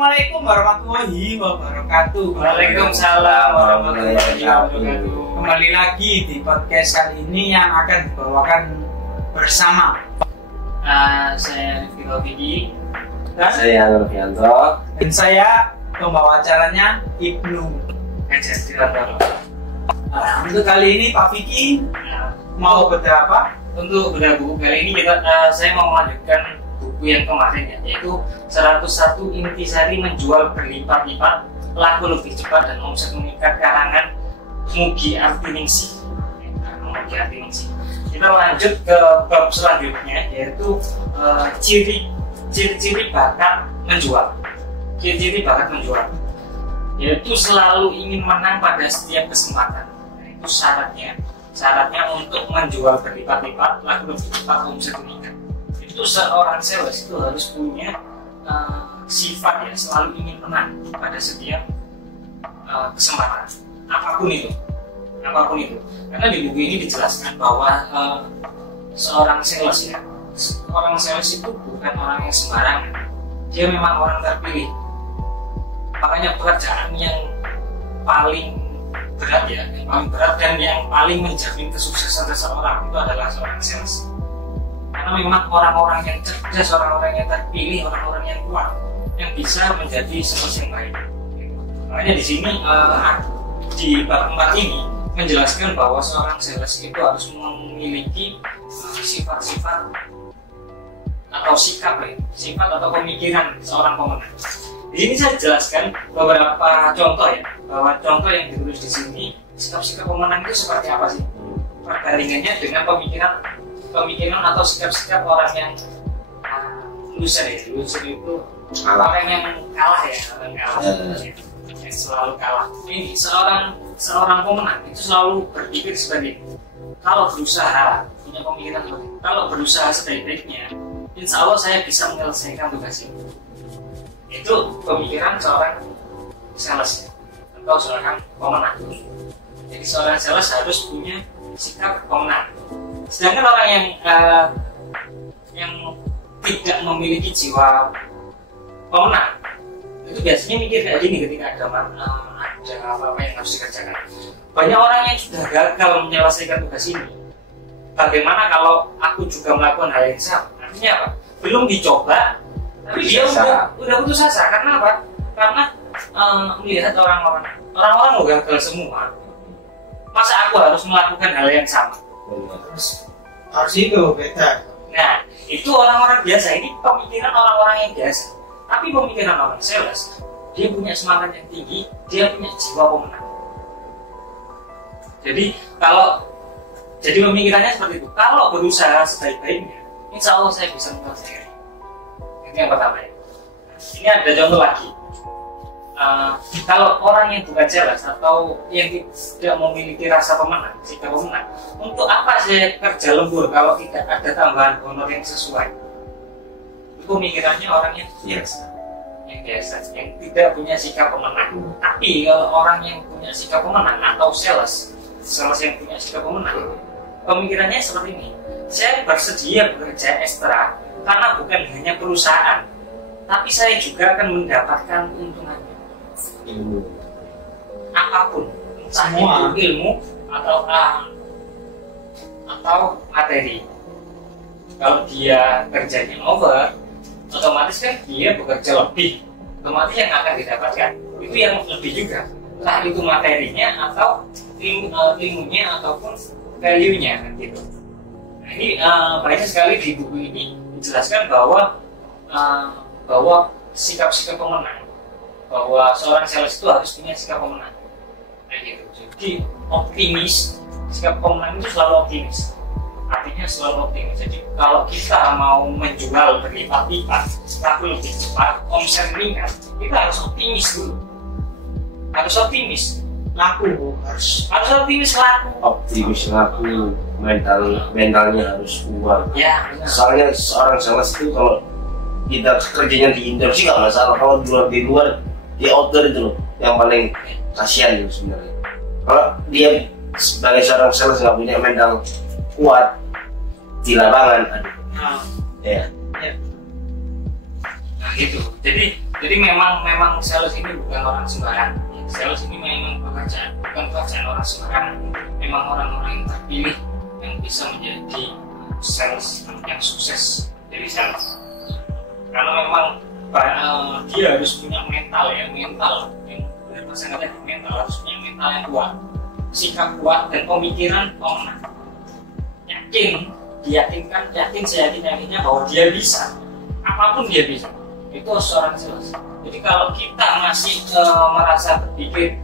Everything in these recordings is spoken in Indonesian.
Assalamualaikum warahmatullahi wabarakatuh. Waalaikumsalam warahmatullahi wabarakatuh. Kembali lagi di podcast kali ini yang akan dibawakan bersama saya Rifki Taufiki dan saya Nurfianto dan saya pembawa acaranya Ibnu Hajar. Untuk kali ini Pak Vicky mau bedah apa? Untuk bedah buku kali ini saya mau melanjutkan buku yang kemarin ya, yaitu 101 Intisari Menjual Berlipat-lipat, Laku Lebih Cepat dan Omset Meningkat, karangan Mugi Artiningsih. Kita lanjut ke bab selanjutnya, yaitu ciri-ciri bakat menjual. Ciri-ciri bakat menjual yaitu selalu ingin menang pada setiap kesempatan. Itu syaratnya untuk menjual berlipat-lipat, laku lebih cepat, omset meningkat. Itu seorang sales itu harus punya sifat ya, selalu ingin menang pada setiap kesempatan apapun itu. Karena di buku ini dijelaskan bahwa seorang sales itu bukan orang yang sembarangan, dia memang orang terpilih. Makanya pekerjaan yang paling berat dan yang paling menjamin kesuksesan seseorang itu adalah seorang sales. Karena memang orang-orang yang cerdas, orang-orang yang terpilih, orang-orang yang kuat yang bisa menjadi sales yang baik. Makanya di sini di bab 4 ini menjelaskan bahwa seorang sales itu harus memiliki sifat-sifat atau sifat atau pemikiran seorang pemenang. Di sini saya jelaskan beberapa contoh ya, bahwa contoh yang ditulis di sini sikap-sikap pemenang itu seperti apa sih? Perbandingannya dengan pemikiran atau sikap-sikap orang yang loser itu orang yang kalah ya, yang selalu kalah. Ini seorang pemenang itu selalu berpikir sebagai kalau berusaha, punya pemikiran seperti itu. Kalau berusaha sebaik-baiknya, insya Allah saya bisa menyelesaikan tugas ini. Itu pemikiran seorang sales atau seorang pemenang. Jadi seorang sales harus punya sikap pemenang. Sedangkan orang yang tidak memiliki jiwa pemenang itu biasanya mikir kayak gini ketika ada apa-apa yang harus dikerjakan. Banyak orang yang sudah gagal menyelesaikan tugas ini. Bagaimana kalau aku juga melakukan hal yang sama? Artinya apa? Belum dicoba, tapi dia udah putus asa. Karena apa? Karena melihat orang-orang udah gagal semua. Masa aku harus melakukan hal yang sama? Harus itu beda. Nah, itu orang-orang biasa. Ini pemikiran orang-orang yang biasa. Tapi pemikiran orang sales, dia punya semangat yang tinggi, dia punya jiwa pemenang. Jadi pemikirannya seperti itu. Kalau berusaha sebaik-baiknya, insya Allah saya bisa menyelesaikan. Itu yang pertama ya. Ini ada contoh lagi. Kalau orang yang bukan sales atau yang tidak memiliki rasa pemenang, sikap pemenang, untuk apa saya kerja lembur kalau tidak ada tambahan honor yang sesuai? Itu pemikirannya orang yang biasa, yang tidak punya sikap pemenang. Tapi kalau orang yang punya sikap pemenang atau sales yang punya sikap pemenang, pemikirannya seperti ini: saya bersedia bekerja ekstra karena bukan hanya perusahaan, tapi saya juga akan mendapatkan keuntungannya. Apapun, entah itu ilmu atau materi. Kalau dia kerjanya over, otomatis kan dia bekerja lebih, otomatis yang akan didapatkan itu yang lebih juga, entah itu materinya atau ilmunya ataupun value-nya kan gitu. Nah, ini banyak sekali di buku ini dijelaskan bahwa sikap-sikap pemenang, bahwa seorang sales itu harus punya sikap pemenang. Nah gitu. Jadi optimis, sikap pemenang itu selalu optimis. Artinya selalu optimis. Jadi kalau kita mau menjual berlipat-lipat, laku lebih cepat, omset meningkat, kita harus optimis dulu. Harus optimis. Harus optimis laku. Mentalnya harus kuat. Ya. Soalnya seorang sales itu kalau kita kerjanya di indoor sih nggak masalah. Kalau di luar di outdoor itu loh yang paling kasihan itu sebenarnya. Kalau dia sebagai seorang sales nggak punya mental kuat di lapangan, aduh. Ya. Nah gitu. Jadi memang sales ini bukan orang sembarangan. Sales ini memang bukan pekerjaan orang sembarangan. Memang orang-orang yang terpilih yang bisa menjadi sales yang sukses dari sales. Karena memang dia harus punya mental yang benar bahasa kata mental, harus punya mental yang kuat, sikap kuat dan pemikiran pemenang. Yakin seyakinnya bahwa dia bisa, apapun dia bisa. Itu seorang sales. Jadi kalau kita masih merasa berpikir,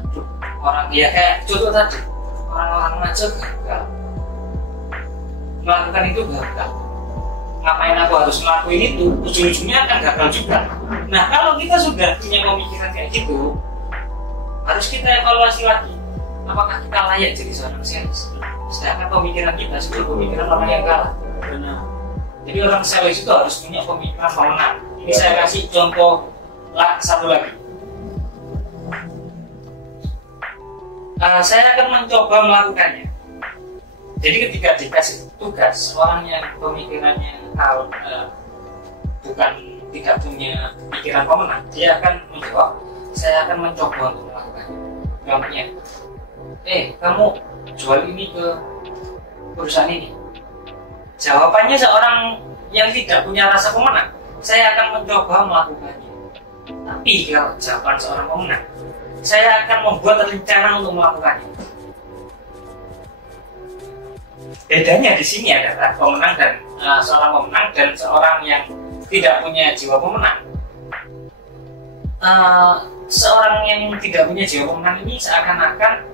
aduh, orang dia kayak contoh tadi, orang-orang macet gagal, melakukan itu gagal. Ngapain aku harus ngelakuin itu? Ujung-ujungnya akan gagal juga. Nah kalau kita sudah punya pemikiran kayak gitu, harus kita evaluasi lagi. Apakah kita layak jadi seorang sales? Sedangkan pemikiran kita sudah pemikiran orang yang kalah. Benar. Jadi orang sales itu harus punya pemikiran pemenang. Ini saya kasih contoh satu lagi. Saya akan mencoba melakukannya. Jadi ketika dikasih tugas, orang yang pemikirannya bukan tidak punya pikiran pemenang, dia akan menjawab, saya akan mencoba untuk melakukannya. Contohnya, kamu jual ini ke perusahaan ini. Jawabannya seorang yang tidak punya rasa pemenang, saya akan mencoba melakukannya. Tapi kalau jawaban seorang pemenang, saya akan membuat rencana untuk melakukannya. Bedanya di sini adalah seorang pemenang dan seorang yang tidak punya jiwa pemenang. Seorang yang tidak punya jiwa pemenang ini seakan-akan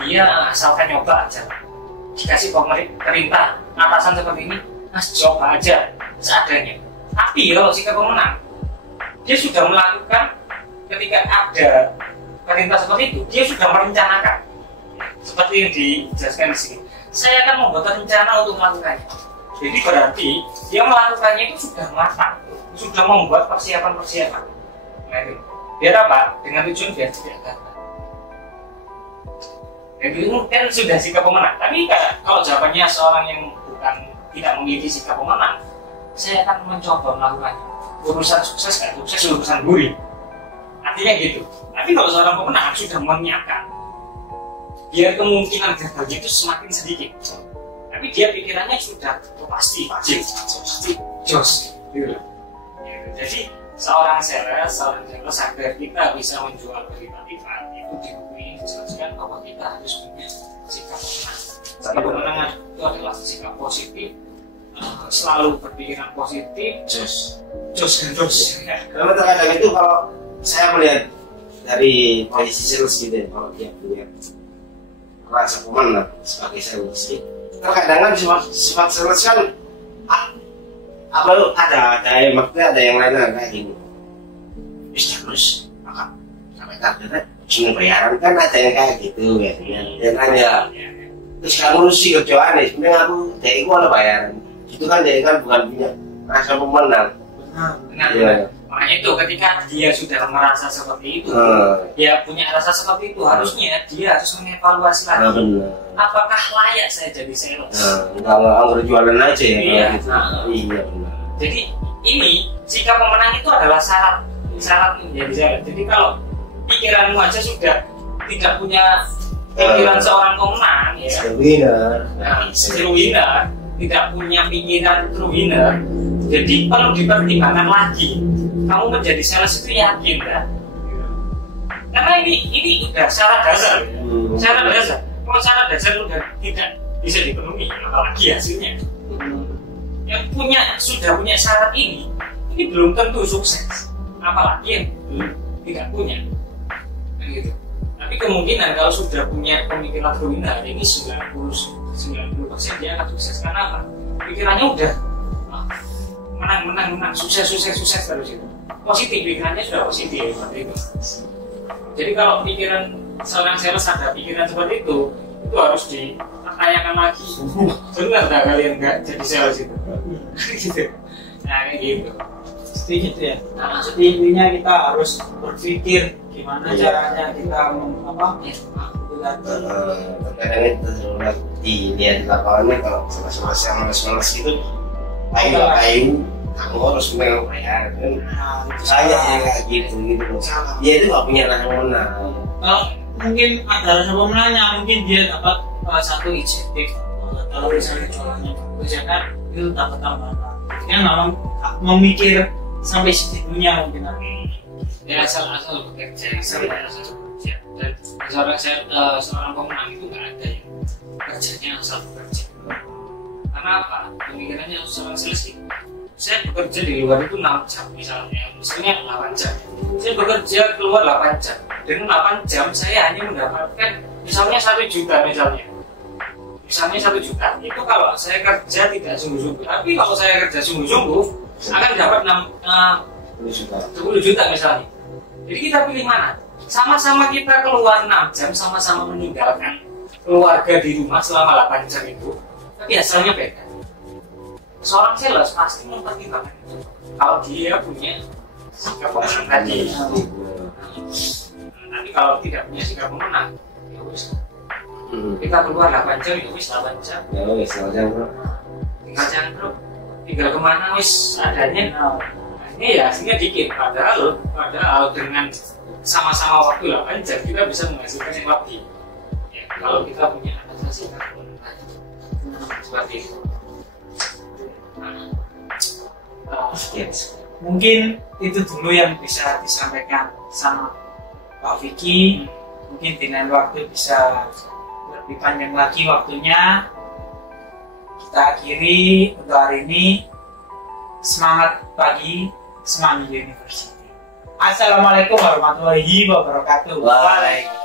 dia asalkan nyoba aja. Dikasih perintah atasan seperti ini, mas coba aja seadanya. Tapi kalau sikap pemenang, dia sudah melakukan. Ketika ada perintah seperti itu, dia sudah merencanakan. Seperti yang dijelaskan di sini. Saya akan membuat rencana untuk melakukannya. Jadi berarti dia melakukannya itu sudah matang, sudah membuat persiapan. Biar apa? Dengan tujuan biar tidak gagal. Jadi itu kan sudah sikap pemenang. Tapi kalau jawabannya seorang yang tidak memiliki sikap pemenang, saya akan mencoba melakukannya. Urusan sukses kan sukses, urusan gurih. Artinya gitu. Tapi kalau seorang pemenang sudah menyiapkan, biar kemungkinan gagalnya itu semakin sedikit. Tapi dia pikirannya sudah pasti jos. Jadi seorang sales agar kita bisa menjual berlipat-lipat itu di buku ini dijelaskan bahwa kita harus punya sikap pemenang. Sikap pemenang itu adalah sikap positif, selalu berpikiran positif, jos. Karena terkadang itu kalau saya melihat dari posisi sales gitu, kalau dia punya rasa pemenang sebagai sales, terkadang kan sifat sales kan ada yang lain kayak gini. Terus sampai targetnya cuma bayaran kan ada yang kayak gitu kan. Dan hanya terus kamu harus sih kerjaan nih, sebenarnya aku dari aku ada bayaran. Itu kan dia kan bukan punya rasa pemenang. Benar. Makanya itu ketika dia sudah merasa seperti itu, dia punya rasa seperti itu, harusnya dia harus mengevaluasi lagi. Apakah layak saya jadi sales? Nggak jualan aja ya. Iya. Gitu. Iya benar. Jadi ini sikap pemenang itu adalah syarat menjadi sales. Jadi kalau pikiranmu aja sudah tidak punya pikiran seorang pemenang, ya. True winner, tidak punya pikiran true winner. Jadi perlu dipertimbangkan lagi. Kamu menjadi sales itu yakin kan? Karena ini udah syarat dasar. Syarat dasar. Kalau syarat dasar udah tidak bisa dipenuhi, apalagi hasilnya. Yang sudah punya syarat ini belum tentu sukses. Apalagi yang tidak punya. Kan gitu. Tapi kemungkinan kalau sudah punya pemikiran winner, ini 90% dia akan sukses. Karena apa? Pikirannya udah menang, sukses terus itu. Positif, pikirannya sudah positif seperti itu. Jadi kalau pikiran seorang sales ada pikiran seperti itu harus dipertanyakan lagi. Benar tak kalian nggak jadi sales itu? Gitu. Nah kayak gitu. Setuju ya. Nah, intinya kita harus berpikir gimana caranya kita terkadang itu dilihat di lapangannya kalau sama-sama yang males gitu kayu kamu harus bayar kan. Nah, itu Saya salah. yang kayak gitu loh. Salah. Dia itu nggak punya rasa menang. Kalau mungkin ada rasa pemenangnya, mungkin dia dapat satu insentif. Kalau misalnya jualannya bagus ya kan, itu dapat tambahan. Dia memang memikir sampai segitunya mungkin. Ya asal bekerja, asal bekerja. Dan seorang pemenang itu nggak ada yang kerjanya asal bekerja. Karena apa? Pemikirannya seorang sales itu. Saya bekerja di luar itu 6 jam misalnya 8 jam. Saya bekerja keluar 8 jam. Dengan 8 jam saya hanya mendapatkan misalnya 1 juta misalnya. Misalnya 1 juta. Itu kalau saya kerja tidak sungguh-sungguh. Tapi kalau saya kerja sungguh-sungguh akan dapat 10 juta misalnya. Jadi kita pilih mana? Sama-sama kita keluar 6 jam, sama-sama meninggalkan keluarga di rumah selama 8 jam itu. Tapi hasilnya beda. Seorang sales pasti mempertimbangkan itu. Kalau dia punya sikap pemenang tadi. Tapi kalau tidak punya sikap pemenang, ya wis. Kita keluar 8 jam, ya wis 8 jam. Ya wes, bro. Tinggal jangkruk, tinggal kemana wis adanya. Ini ya hasilnya dikit. Padahal dengan sama-sama waktu 8 jam kita bisa menghasilkan yang lebih. Ya, kalau kita punya rasa sikap pemenang seperti itu. Mungkin itu dulu yang bisa disampaikan sama Pak Vicky. Mungkin dengan waktu bisa lebih panjang lagi waktunya. Kita akhiri untuk hari ini. Semangat pagi Semanggi University. Assalamualaikum warahmatullahi wabarakatuh. Waalaikumsalam.